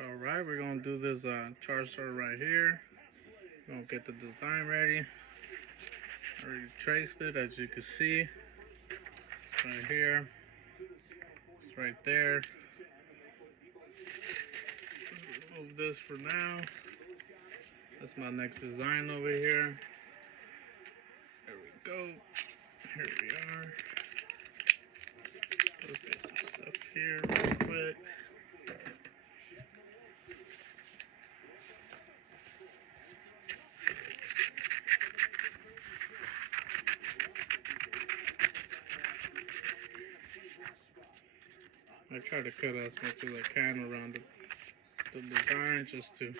Alright, we're going to do this Charizard right here. We're going to get the design ready. Already traced it, as you can see. Right here. It's right there. Remove this for now. That's my next design over here. There we go. Here we are. Let's get some stuff here real quick. I try to cut as much as I can around the design just to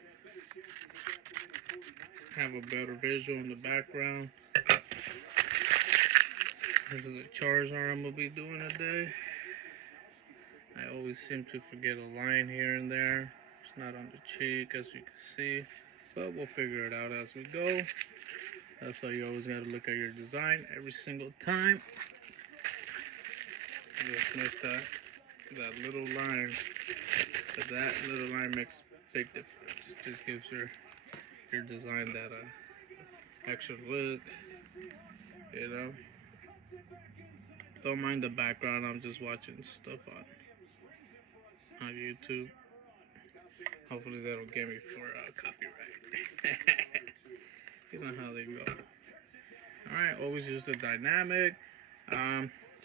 have a better visual in the background. This is a Charizard I'm going to be doing today. I always seem to forget a line here and there. It's not on the cheek, as you can see. But we'll figure it out as we go. That's why you always got to look at your design every single time. Just miss that little line. But that little line makes a big difference. It just gives your design that extra look. You know? Don't mind the background, I'm just watching stuff on YouTube. Hopefully they don't get me for copyright. You know how they go. Alright, always use the dynamic.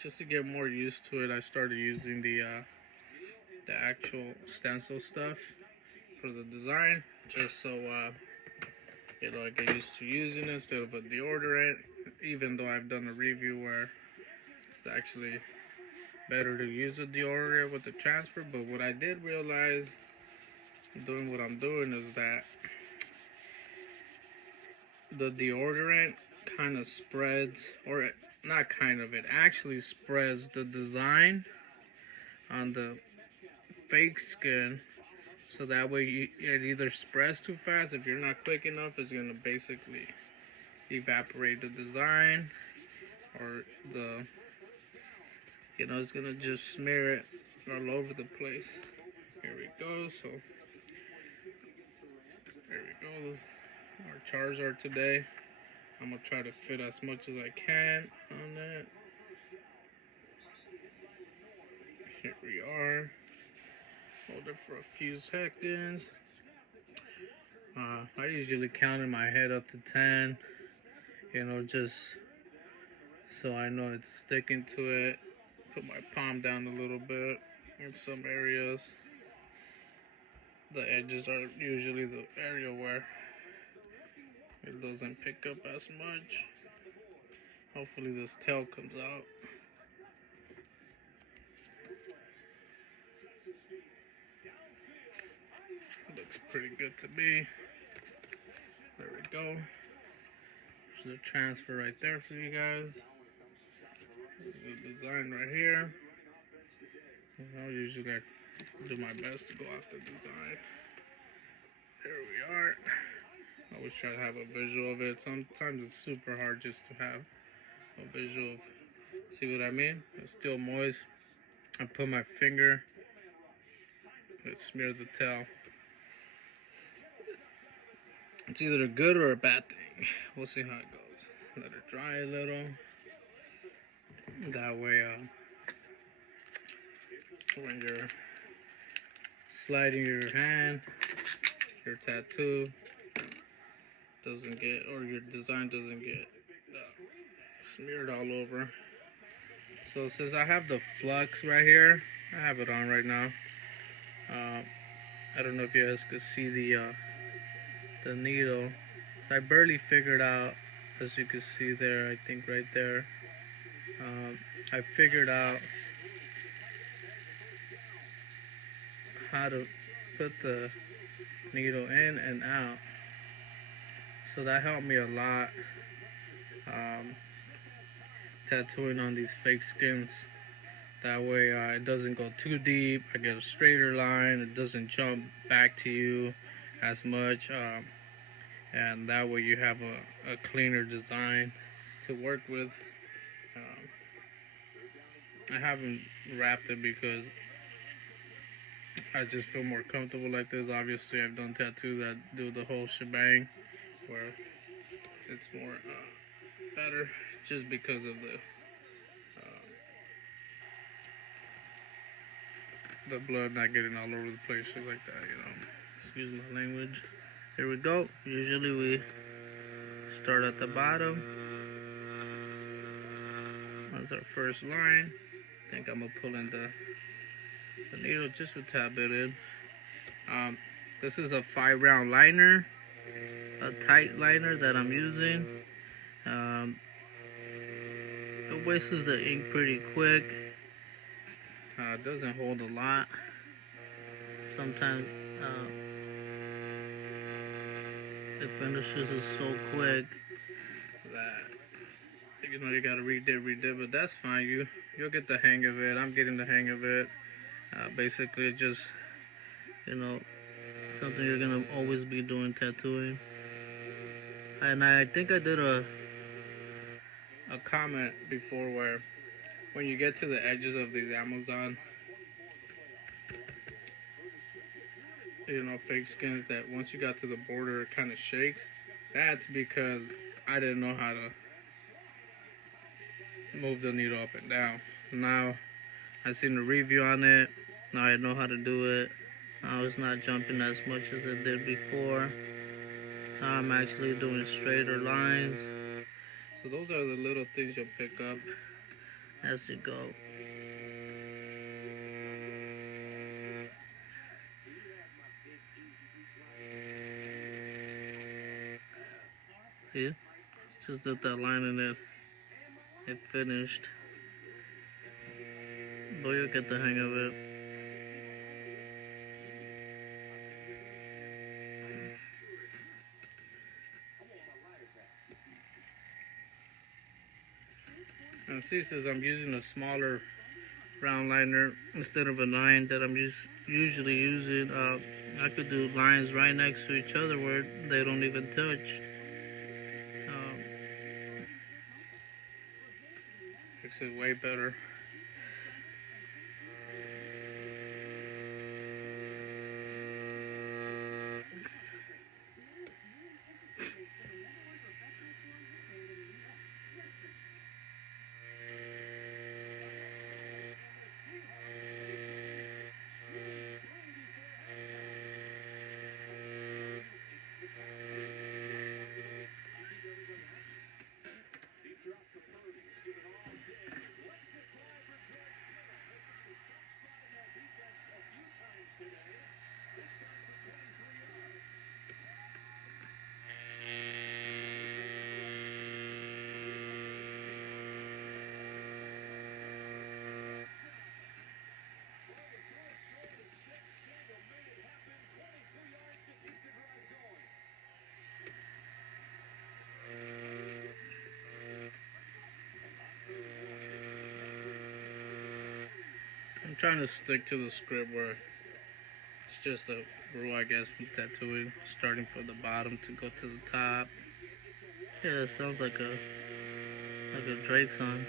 Just to get more used to it, I started using the actual stencil stuff for the design, just so you know, I get used to using it instead of a deodorant. Even though I've done a review where it's actually better to use a deodorant with the transfer, but what I did realize doing what I'm doing is that the deodorant kind of spreads, or not kind of, it actually spreads the design on the fake skin, so that way it either spreads too fast. If you're not quick enough, it's going to basically evaporate the design, or it's going to just smear it all over the place. Here we go. So there we go. Our Charizard today. I'm going to try to fit as much as I can on that. Here we are. Hold it for a few seconds. I usually count in my head up to 10. You know, just so I know it's sticking to it. Put my palm down a little bit in some areas. The edges are usually the area where it doesn't pick up as much. Hopefully this tail comes out. Looks pretty good to me. There we go. There's the transfer right there for you guys. This is the design right here. Usually I do my best to go off the design. There we are. I always try to have a visual of it. Sometimes it's super hard just to have a visual of, see what I mean? It's still moist. I put my finger, it smears the tail. It's either a good or a bad thing. We'll see how it goes. Let it dry a little. That way, when you're sliding your hand, your tattoo doesn't get, or your design doesn't get smeared all over. So since I have the flux right here, I have it on right now. I don't know if you guys could see the needle. I barely figured out, as you can see there, I think right there. I figured out how to put the needle in and out. So that helped me a lot, tattooing on these fake skins. That way it doesn't go too deep. I get a straighter line. It doesn't jump back to you as much. And that way you have a cleaner design to work with. I haven't wrapped it because I just feel more comfortable like this. Obviously, I've done tattoos that do the whole shebang, where it's more better just because of the blood not getting all over the place, shit like that, you know. Excuse my language. Here we go. Usually we start at the bottom. That's our first line. I think I'm gonna pull in the needle just a tad bit in. This is a 5-round liner, a tight liner that I'm using. It wastes the ink pretty quick. It doesn't hold a lot. Sometimes it finishes it so quick that you gotta redip, but that's fine. You'll get the hang of it. I'm getting the hang of it. Basically, just something you're gonna always be doing, tattooing. And I think I did a comment before where when you get to the edges of these Amazon, fake skins, that once you got to the border, it kind of shakes. That's because I didn't know how to move the needle up and down. Now I seen the review on it. Now I know how to do it. Now it's not jumping as much as it did before. Now I'm actually doing straighter lines. So those are the little things you'll pick up as you go. See? Just did that line and it finished. But you'll get the hang of it. And see, since I'm using a smaller round liner instead of a 9 that I'm usually using, I could do lines right next to each other where they don't even touch. Makes it way better. I'm trying to stick to the script where it's just a rule, I guess, from tattooing, starting from the bottom to go to the top. Yeah, it sounds like a Drake song,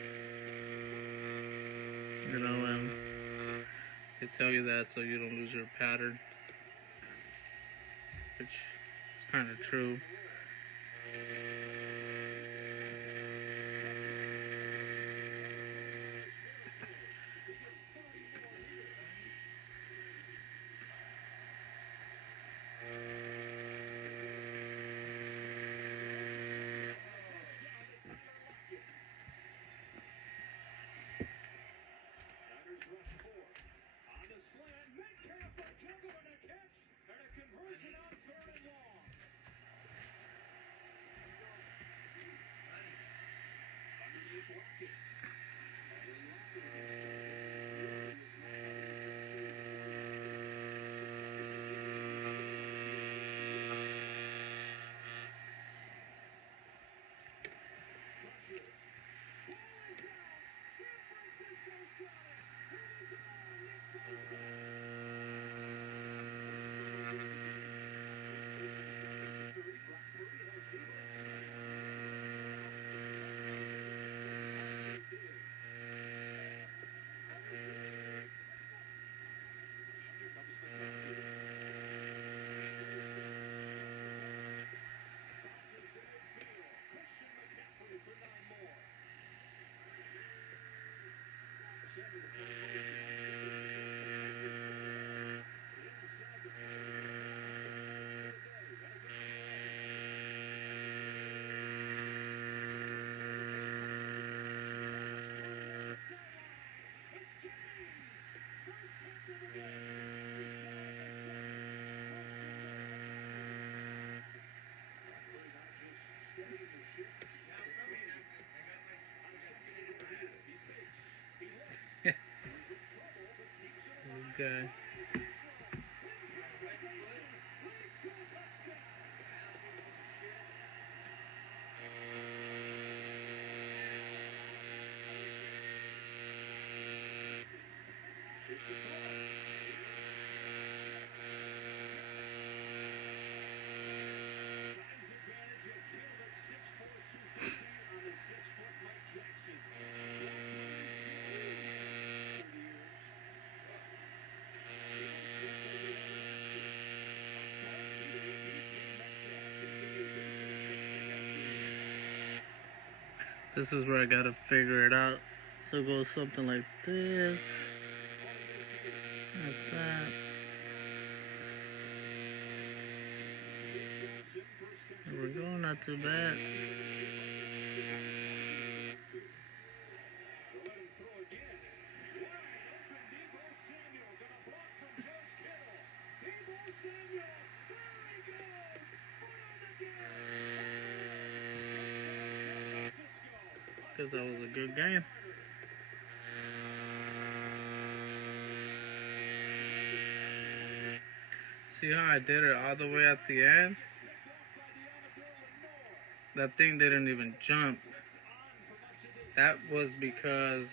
and they tell you that so you don't lose your pattern, which is kind of true. guy. This is where I gotta figure it out. So it goes something like this, like that. There we go, not too bad. Because that was a good game. See how I did it all the way at the end? That thing didn't even jump. That was because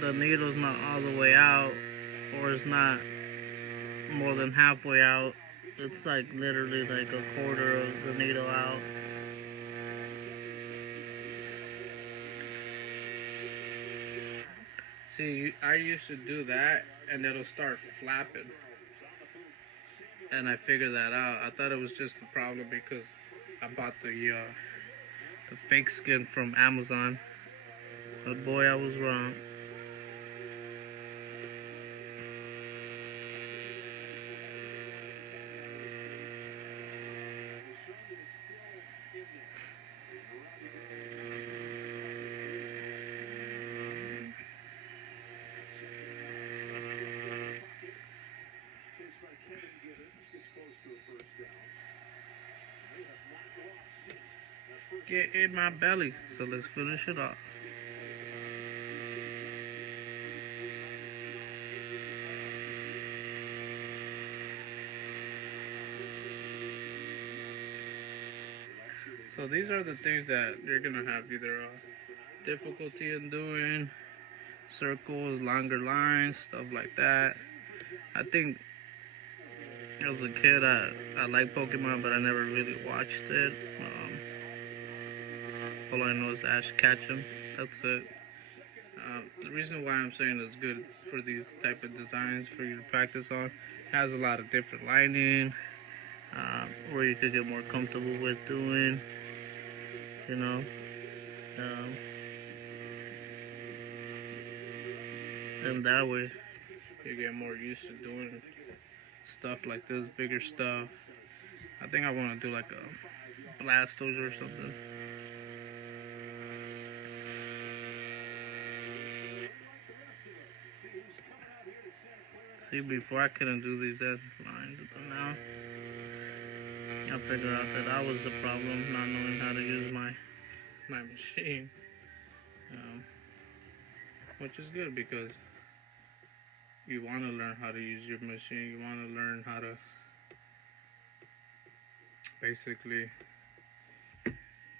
the needle's not all the way out, or it's not more than halfway out. It's like literally like a quarter of the needle out. See, I used to do that and it'll start flapping. And I figured that out. I thought it was just a problem because I bought the fake skin from Amazon. But boy, I was wrong. Get in my belly. So let's finish it off. So these are the things that you're gonna have either difficulty in doing, circles, longer lines, stuff like that. I think as a kid I liked Pokemon, but I never really watched it. All I know is Ash Ketchum. That's it. The reason why I'm saying it's good for these type of designs for you to practice on, it has a lot of different lining, where you could get more comfortable with doing, you know. And that way you get more used to doing stuff like this, bigger stuff. I think I want to do like a Blastoise or something. See, before I couldn't do these edge lines, but now I figured out that I was the problem, not knowing how to use my machine. Which is good because you want to learn how to use your machine. You want to learn how to basically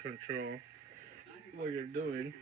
control what you're doing.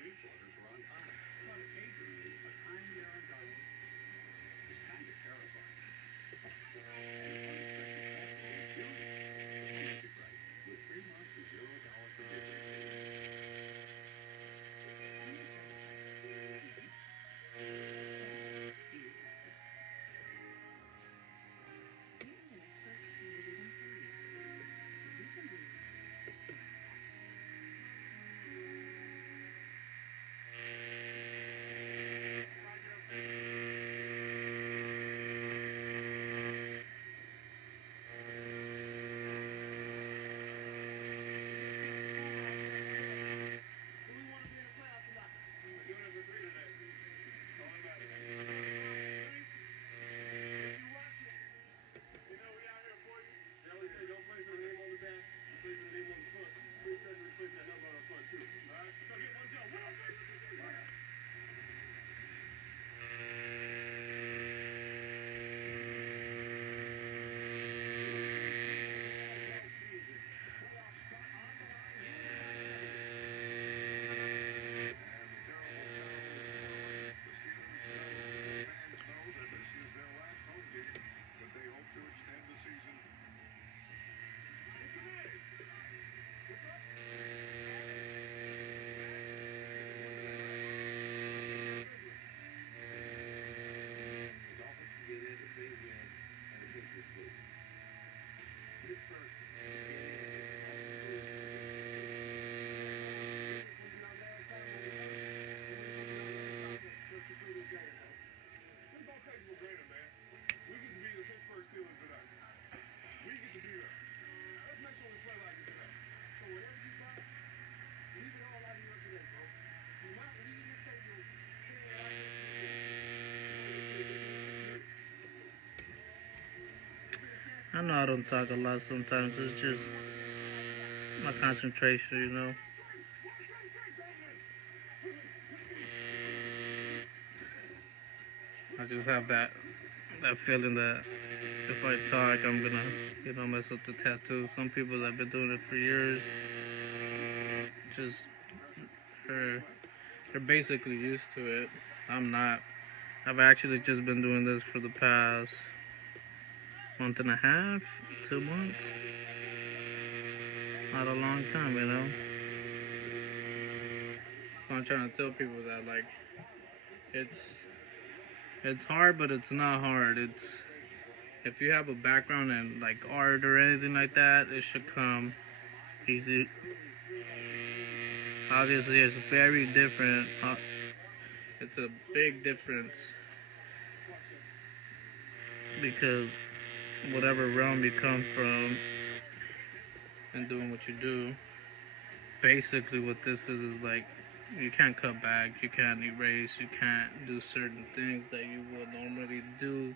I know I don't talk a lot sometimes. It's just my concentration, you know. I just have that feeling that if I talk, I'm gonna, mess up the tattoo. Some people that have been doing it for years, just they're basically used to it. I'm not. I've actually just been doing this for the past month and a half, 2 months. Not a long time, you know. So I'm trying to tell people that like it's hard, but it's not hard. It's if you have a background in like art or anything like that, it should come easy. Obviously, it's very different. It's a big difference because whatever realm you come from and doing what you do, basically what this is like you can't cut back, you can't erase, you can't do certain things that you would normally do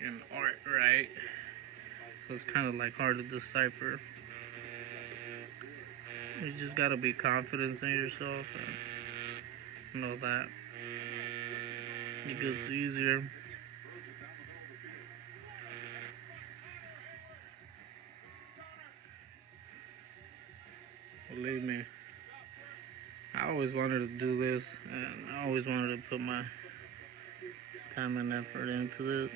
in art, right? So it's kind of like hard to decipher. You just gotta be confident in yourself and know that it gets easier. Believe me, I always wanted to do this, and I always wanted to put my time and effort into this,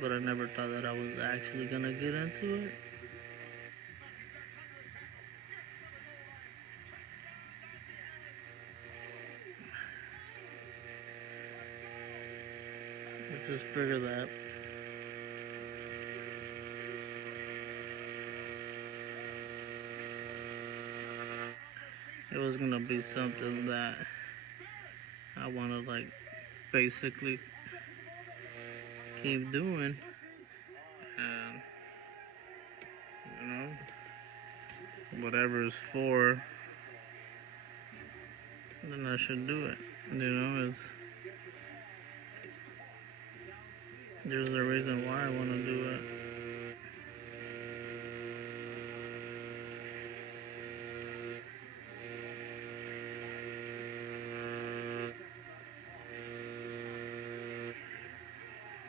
but I never thought that I was actually gonna get into it. I just figured that it was gonna be something that I wanna like basically keep doing, and you know, whatever it's for, then I should do it. You know, there's a reason why I want to do it.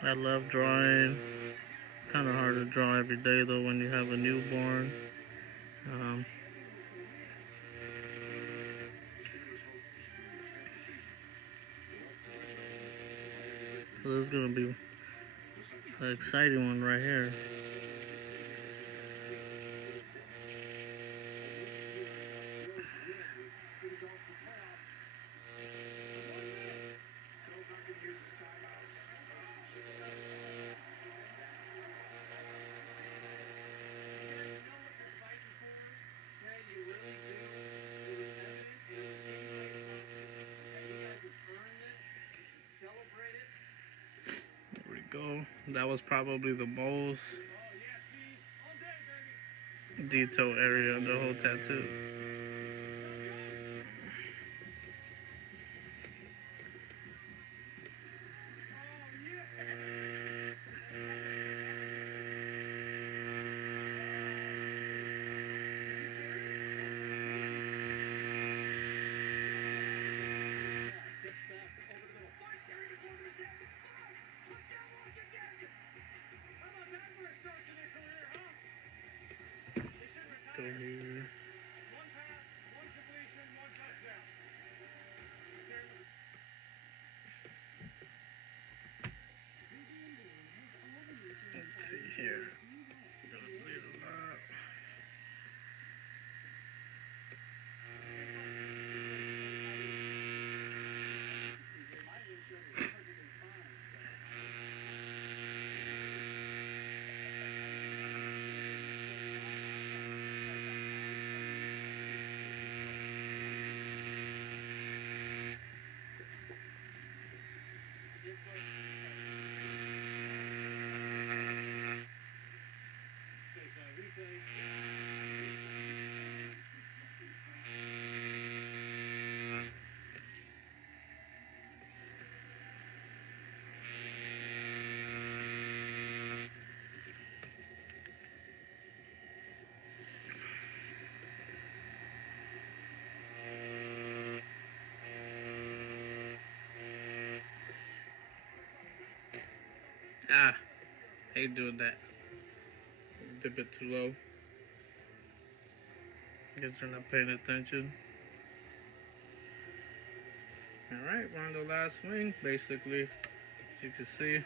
I love drawing. It's kind of hard to draw every day though when you have a newborn. So this is gonna be an exciting one right here. There we go. That was probably the most detailed area of the whole tattoo. Go here. Let's see here. Gonna bleed a lot. Ah, hate doing that. Dip it too low. Guess you're not paying attention. Alright, we're on the last wing, basically. As you can see,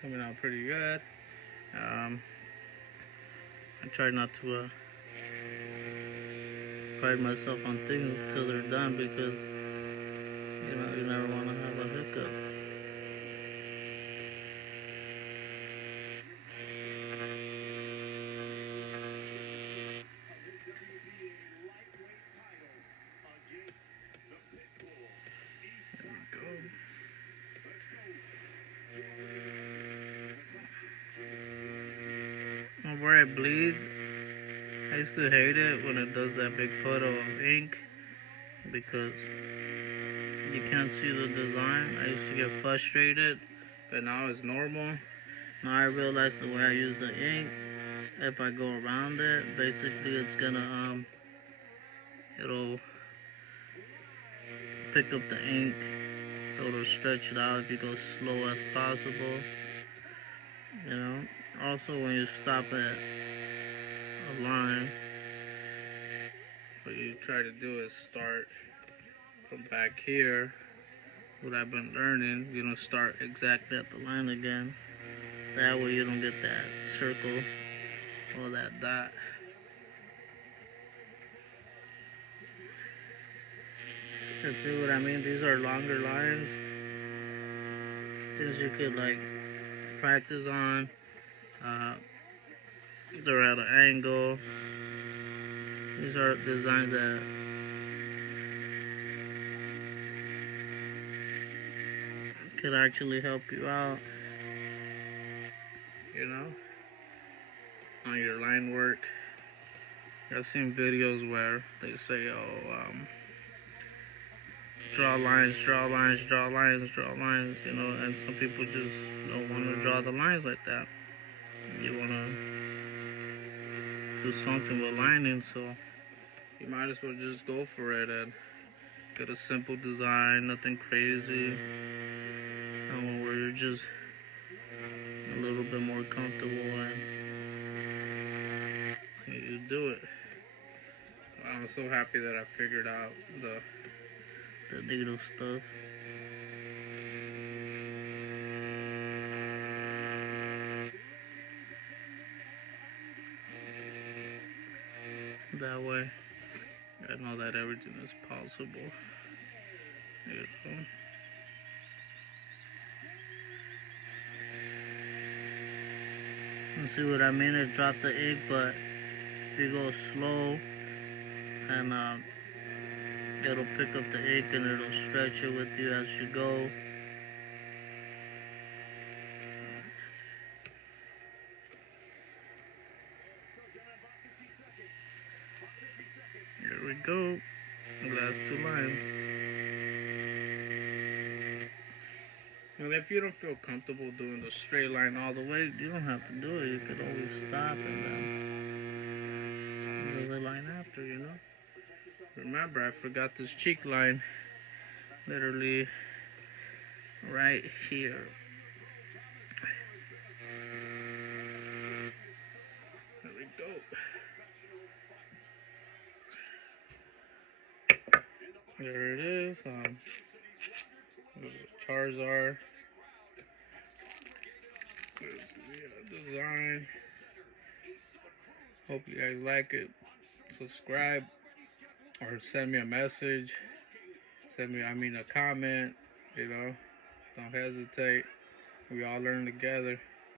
coming out pretty good. I try not to pride myself on things until they're done, because you never want to have a hiccup. Where it bleeds, I used to hate it when it does that big puddle of ink, because you can't see the design. I used to get frustrated, but now it's normal. Now I realize the way I use the ink, if I go around it, basically it's gonna it'll pick up the ink, so it'll stretch it out if you go slow as possible. You know. Also, when you stop at a line, what you try to do is start from back here. What I've been learning, you don't start exactly at the line again. That way you don't get that circle or that dot. You see what I mean? These are longer lines. Things you could like practice on. They're at an angle. These are designs that could actually help you out, you know, on your line work. I've seen videos where they say, oh, draw lines, draw lines, draw lines, draw lines, you know, and some people just don't want to draw the lines like that. You want to do something with lining, so you might as well just go for it and get a simple design, nothing crazy, somewhere where you're just a little bit more comfortable and you do it. I'm so happy that I figured out the needle stuff. That way, I know that everything is possible. You know? You see what I mean? It dropped the ink, but if you go slow, and it'll pick up the ink and it'll stretch it with you as you go. Here we go. The last two lines. And if you don't feel comfortable doing the straight line all the way, you don't have to do it. You could always stop and then do the line after, you know. Remember, I forgot this cheek line. Literally right here. There we go. There it is. There's a Charizard. There's the design. Hope you guys like it. Subscribe or send me a message. Send me, a comment. You know, don't hesitate. We all learn together.